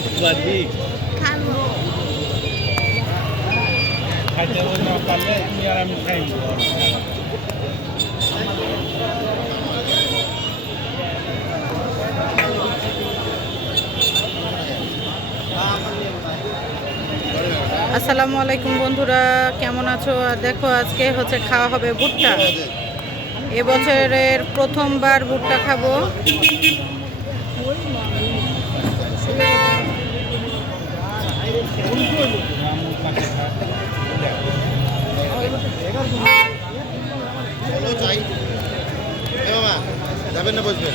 খাইতে পারবি খাইতে না পারলে তুই আর আমি খাইব আসসালামু আলাইকুম বন্ধুরা কেমন আছো? আর দেখো আজকে হচ্ছে খাওয়া হবে ভুট্টা। এবছরের প্রথমবার ভুট্টা খাব। চলো যাই। এ বাবা যাবেন না বসবেন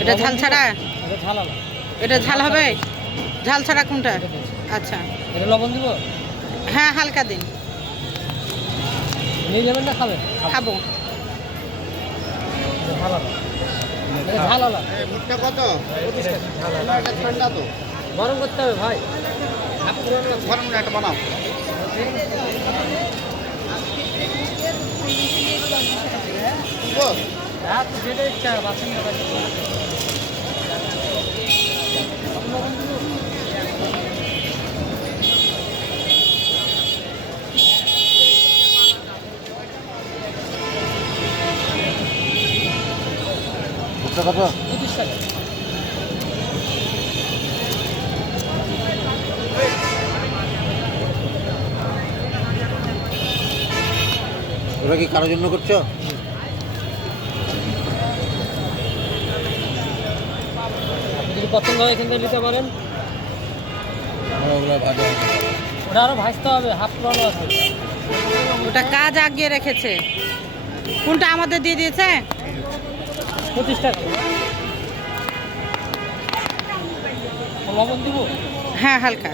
এটা ঝাল ছাড়া? এটা ঝাল হবে? ঝাল ছাড়া কোনটা? আচ্ছা। এটা লবণ দিব? হ্যাঁ হালকা দিন। নিয়ে যাবেন না। খাবেন খাব ভুট্টা কত? ঠান্ডা তো। গরম করতে হবে ভাই। গরম। না একটা বানাও। বস হ্যাঁ তো যেটা ইচ্ছা বাসন কত? টাকা ওরা কি কারোর জন্য করছ? আপনি যদি পছন্দ হয় এখান থেকে নিতে পারেন। ওটা আরও ভাজতে হবে হাফ পুরানো আছে। ওটা কাজ আগিয়ে রেখেছে। কোনটা আমাদের দিয়ে দিয়েছে? পঁচিশ টাকা। লবণ দিব? হ্যাঁ হালকা।